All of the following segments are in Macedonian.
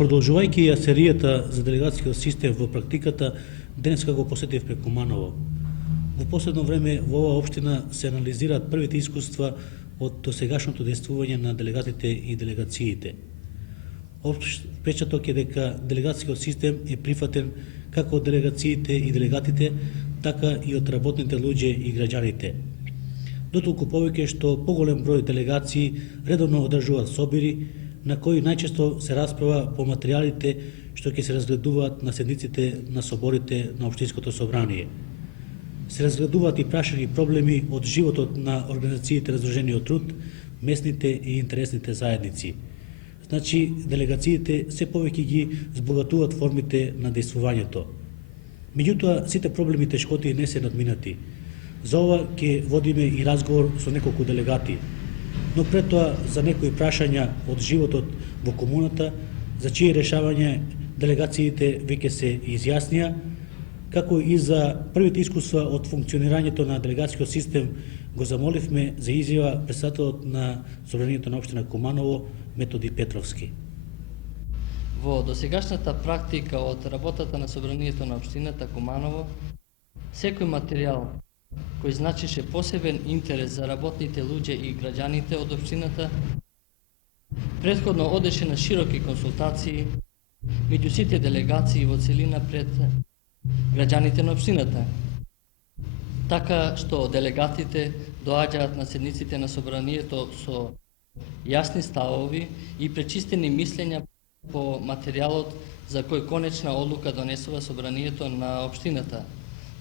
Продолжувајќи ја серијата за делегацијскиот систем во практиката, денеска го посетивме Куманово. Во последно време во оваа општина се анализираат првите искуства од досегашното действување на делегатите и делегациите. Општ впечаток е дека делегацијскиот систем е прифатен како од делегациите и делегатите, така и од работните луѓе и граѓаните. Дотолку повеќе што поголем број делегации редовно одржуваат собири, на кои најчесто се расправа по материјалите што ќе се разгледуваат на седниците на соборите на Општинското собрание. Се разгледуваат и прашани проблеми од животот на организациите на Сдружениот труд, местните и интересните заедници. Значи, делегациите се повеќе ги збогатуваат формите на действувањето. Меѓутоа, сите проблеми и тешкоти не се надминати. За ова ќе водиме и разговор со неколку делегати, но пред тоа за некои прашања од животот во комуната, за чие решавање делегациите веќе се изјаснија, како и за првите искуства од функционирањето на делегацијскиот систем, го замоливме за изјава председателот на Собранието на општина Куманово, Методи Петровски. Во досегашната практика од работата на Собранието на општината Куманово, секој материјал кој значише посебен интерес за работните луѓе и граѓаните од општината, претходно одеше на широки консултации меѓу сите делегации во целина пред граѓаните на општината, така што делегатите доаѓаат на седниците на Собранието со јасни ставови и пречистени мислења по материјалот за кој конечна одлука донесува Собранието на општината.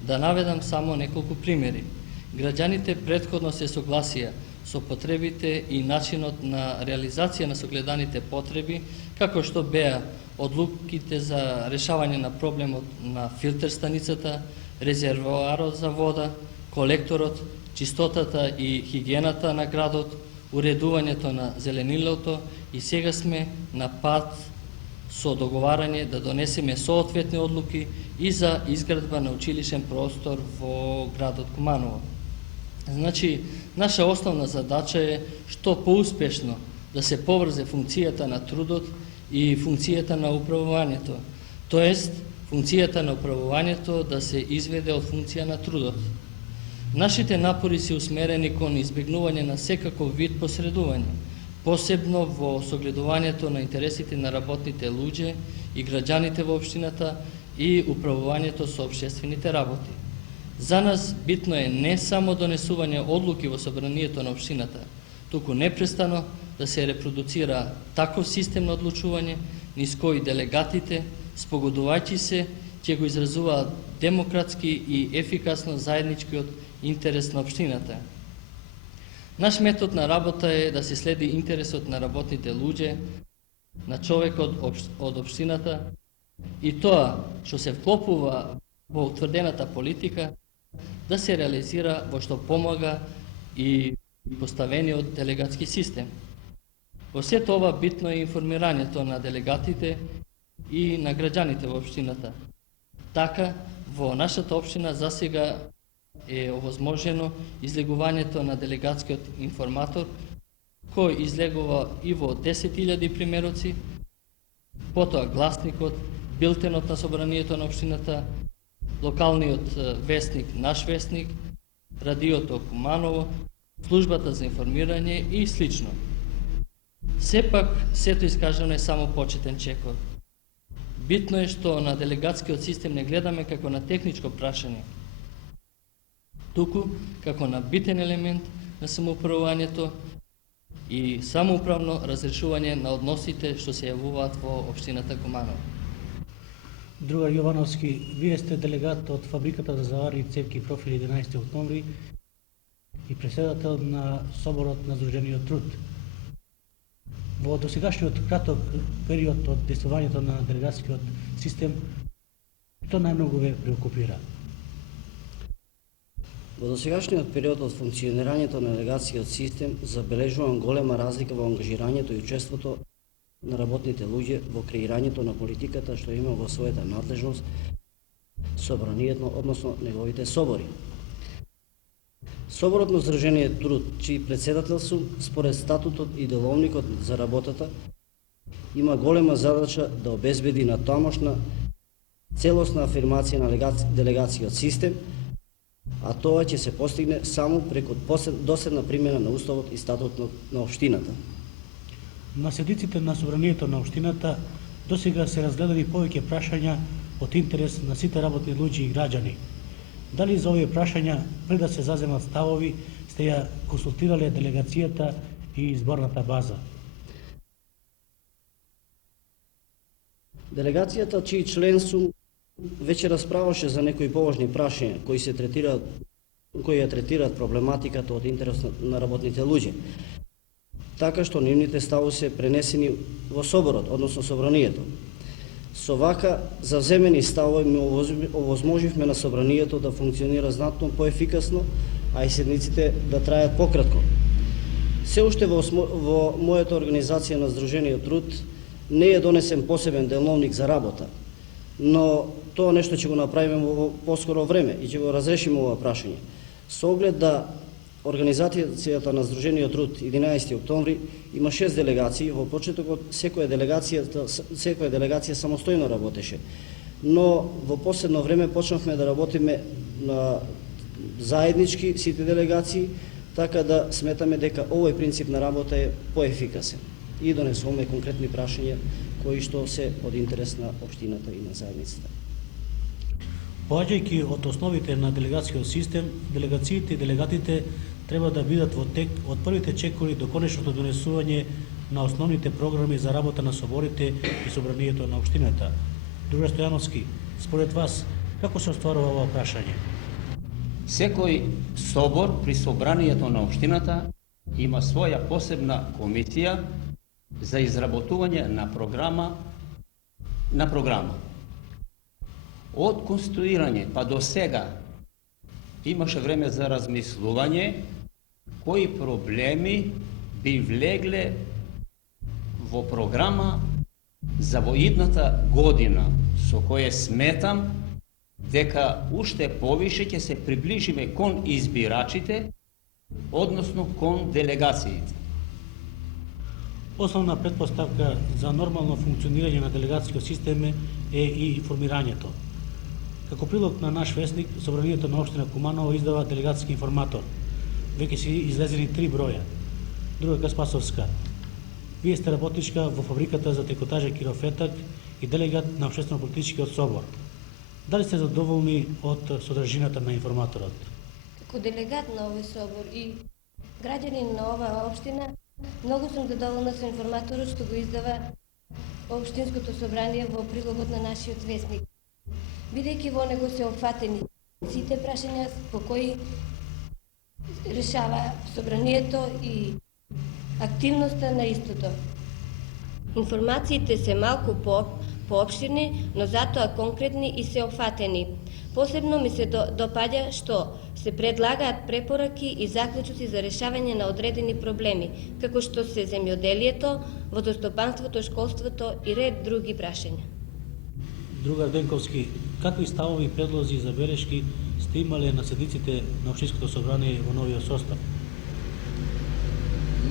Да наведам само неколку примери. Граѓаните претходно се согласија со потребите и начинот на реализација на согледаните потреби, како што беа одлуките за решавање на проблемот на филтер станицата, резервоарот за вода, колекторот, чистотата и хигиената на градот, уредувањето на зеленилото, и сега сме на пат со договарање да донесеме соодветни одлуки и за изградба на училишен простор во градот Куманово. Значи, наша основна задача е што поуспешно да се поврзе функцијата на трудот и функцијата на управувањето, тоест функцијата на управувањето да се изведе од функција на трудот. Нашите напори се усмерени кон избегнување на секаков вид посредување, посебно во согледувањето на интересите на работните луѓе и граѓаните во општината и управувањето со општествените работи. За нас битно е не само донесување одлуки во Собранието на општината, туку непрестано да се репродуцира таков систем на одлучување низ кој делегатите, спогодувајќи се, ќе го изразуваат демократски и ефикасно заедничкиот интерес на општината. Наш метод на работа е да се следи интересот на работните луѓе, на човекот од општината, и тоа што се вклопува во утврдената политика да се реализира во што помага и поставениот делегатски систем. Во сето ова битно е информирањето на делегатите и на граѓаните во општината. Така, во нашата општина засега е овозможено излегувањето на делегатскиот информатор, кој излегува и во 10.000 примероци, потоа гласникот, билтенот на Собранието на општината, локалниот вестник Наш вестник, радиото Куманово, службата за информирање и слично. Сепак, сето искажано е само почетен чекор. Битно е што на делегатскиот систем не гледаме како на техничко прашање, туку како на битен елемент на самоуправувањето и самоуправно разрешување на односите што се јавуваат во општината Куманово. Другар Јовановски, вие сте делегат од Фабриката за завари и цевки профил 11 октомври и председател на Соборот на Сдружениот труд. Во досегашниот краток период од действувањето на делегатскиот систем, што најмногу ве преокупира? Во досегашниот период од функционирањето на делегацијскиот систем забележувам голема разлика во ангажирањето и учеството на работните луѓе во креирањето на политиката што има во својата надлежност Собранието, односно неговите собори. Соборот на Сдружениот труд, чиј председател сум, според статутот и деловникот за работата, има голема задача да обезбеди на тамошна целосна афирмација на делегацијот систем, а тоа ќе се постигне само преку доследна примена на Уставот и статутот на општината. На седниците на собранието на општината досега се разгледани повеќе прашања од интерес на сите работни луѓе и граѓани. Дали за овие прашања, пред да се заземат ставови, сте ја консултирале делегацијата и изборната база? Делегацијата, чиј член сум, веќе расправаше за некои поважни прашања кои ја третираат проблематиката од интерес на работните луѓе, така што нивните ставови се пренесени во Соборот, односно Собранието. Со вака завземени ставови ми овозможивме на Собранието да функционира знатно поефикасно, а и седниците да трајат пократко. Се уште во мојата организација на Сдружениот труд не е донесен посебен деловник за работа, но тоа нешто ќе го направиме во поскоро време и ќе го разрешиме ова прашање. Со оглед да организацијата на Сдружениот труд 11 октомври има 6 делегации, во почетокот секоја делегација самостојно работеше, но во последно време почнавме да работиме на заеднички сите делегации, така да сметаме дека овој принцип на работа е поефикасен и донесуваме конкретни прашања кои што се од интерес на општината и на заедницата. Поаѓајќи од основите на делегацијот систем, делегациите и делегатите треба да бидат во тек од првите чекори до конечното донесување на основните програми за работа на соборите и собранието на општината. Друже Стојановски, според вас, како се остварува ова прашање? Секој собор при собранието на општината има своја посебна комисија за изработување на програма. Од конституирање па до сега имаше време за размислување кои проблеми би влегле во програма за во идната година, со кое сметам дека уште повише ќе се приближиме кон избирачите, односно кон делегациите. Основна претпоставка за нормално функционирање на делегацијот систем е и информирањето. Како прилог на наш вестник, Собранието на општина Куманово издава делегатски информатор. Веќе се излезени 3 броја. Друга Спасовска. Вие сте работничка во фабриката за трикотажа Кирофетак и делегат на Општествено-политичкиот собор. Дали сте задоволни од содржината на информаторот? Како делегат на овој собор и граѓанин на оваа општина, многу сум задоволна со информаторот што го издава Општинското собрание во прилогот на нашиот вестник. Бидејќи во него се опфатени сите прашања по кои решава собранието и активноста на истото. Информациите се малку поопширни, но затоа конкретни и се опфатени. Посебно ми се допаѓа што се предлагаат препораки и заклучоци за решавање на одредени проблеми, како што се земјоделието, водостопанството, школството и ред други прашања. Другар Денковски, какви ставови и предлози и забелешки сте имале на седниците на Општинското собрание во новиот состав?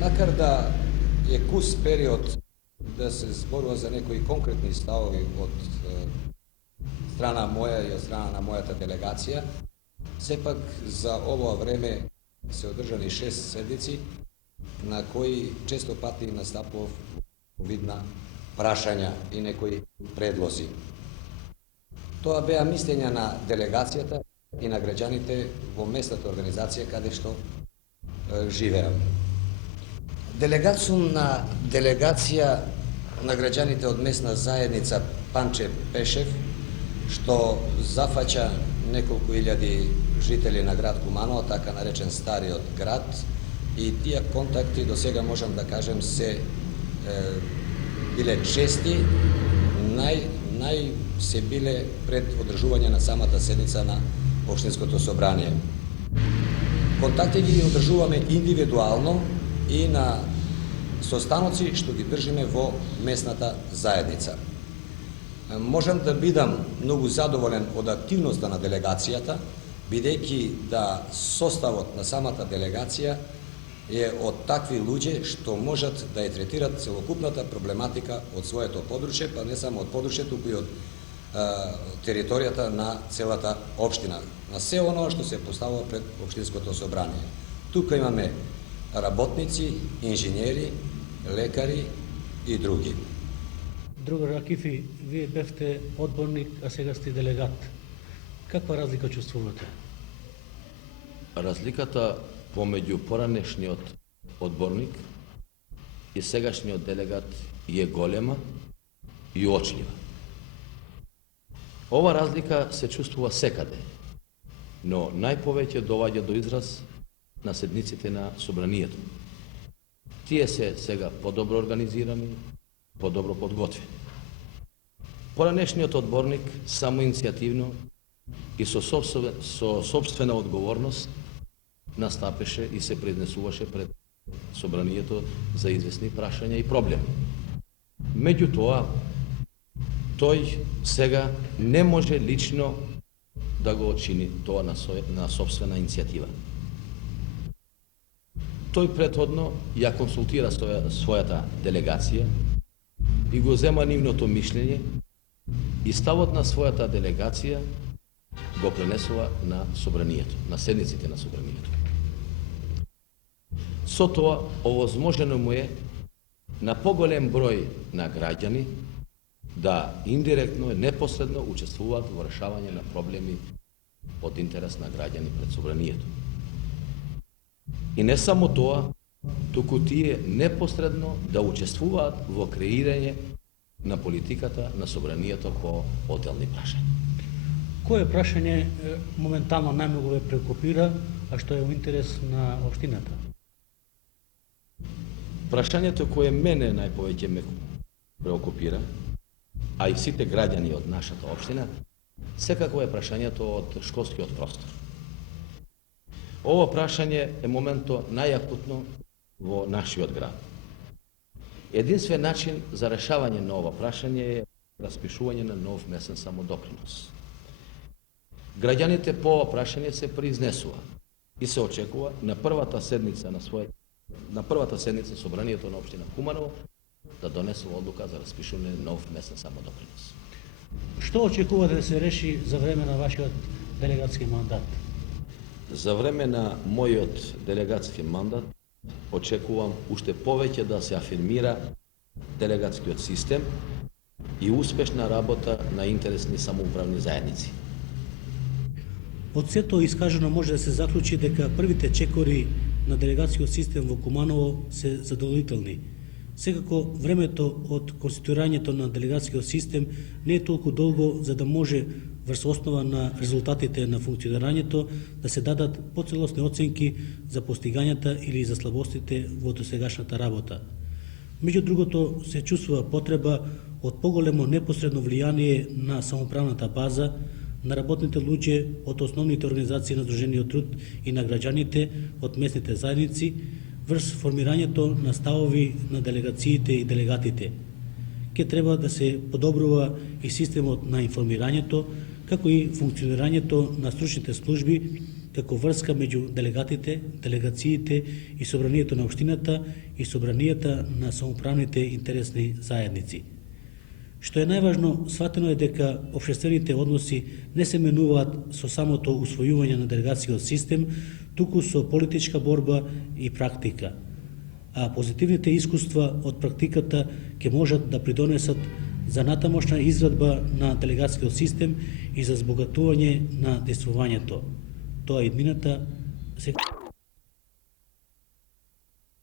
Макар да е кус период да се зборува за некои конкретни ставови од страна моја и од страна на мојата делегација, сепак за ова време се одржани 6 седници на кои често пати настапува видна прашања и некои предлози. Тоа беа мислења на делегацијата и на граѓаните во местната организација каде што живеам. Делегат сум на делегација на граѓаните од местна заедница Панче Пешев, што зафаќа неколку илјади жители на град Куманово, така наречен Стариот град, и тие контакти до сега можам да кажем се биле чести, нај се биле пред одржување на самата седница на Општинското собрание. Контакти ги одржуваме индивидуално и на состаноци што ги држиме во местната заедница. Можам да бидам многу задоволен од активноста на делегацијата, бидејќи да составот на самата делегација е од такви луѓе што можат да ја третират целокупната проблематика од своето подручје, па не само од подручјето, туку и од територијата на целата општина, на се оно што се поставува пред општинското собрание. Тука имаме работници, инженери, лекари и други. Другар Акифи, вие бевте одборник, а сега сте делегат. Каква разлика чувствувате? Разликата помеѓу поранешниот одборник и сегашниот делегат е голема и очлива. Ова разлика се чувствува секаде, но најповеќе доаѓа до израз на седниците на собранието. Тие се сега подобро организирани, подобро подготвени. Поранешниот одборник самоиницијативно и со собствена одговорност настапеше и се произнесуваше пред собранието за известни прашања и проблеми. Меѓутоа, тој сега не може лично да го чини тоа на собствена иницијатива. Тој претходно ја консултира својата делегација и го зема нивното мишлење и ставот на својата делегација го пренесува на собранието, на седниците на собранието. Со тоа, овозможено му е на поголем број на граѓани да индиректно и непосредно учествуваат во решавање на проблеми од интерес на граѓани пред собранието. И не само тоа, туку тие непосредно да учествуваат во креирање на политиката на собранието по отделни прашања. Кое прашање моментално најмногу ве преокупира, а што е во интерес на општината? Прашањето кое мене најповеќе ме преокупира, а и сите граѓани од нашата општина, секако е прашањето од школскиот простор. Ова прашање е моменто најакутно во нашиот град. Единствен начин за решавање на ова прашање е распишување на нов месен самодопринос. Граѓаните по ова прашање се произнесува и се очекува на првата седница собранието на општина Куманово да донесува одлука за распишување на нов месен самодопринос. Што очекувате да се реши за време на вашиот делегатски мандат? За време на мојот делегатски мандат очекувам уште повеќе да се афирмира делегатскиот систем и успешна работа на интересни самоуправни заедници. Од сето искажено може да се заклучи дека првите чекори на делегацијот систем во Куманово се задоволителни. Секако, времето од конституирањето на делегацијот систем не е толку долго за да може врз основа на резултатите на функционирањето да се дадат поцелосни оценки за постигањата или за слабостите во досегашната работа. Меѓу другото, се чувствува потреба од поголемо непосредно влијание на самоуправната база, на работните луѓе од основните организации на Сдружениот труд и на граѓаните од местните заедници врз формирањето на ставови на делегациите и делегатите. Ке треба да се подобрува и системот на информирањето, како и функционирањето на стручните служби, како врска меѓу делегатите, делегациите и собранието на општината и собранијата на самоуправните интересни заедници. Што е најважно, сватено е дека општествените односи не се менуваат со самото усвојување на делегацијот систем, туку со политичка борба и практика. А позитивните искуства од практиката ќе можат да придонесат за натамошна изградба на делегацијот систем и за збогатување на действувањето. Тоа иднината се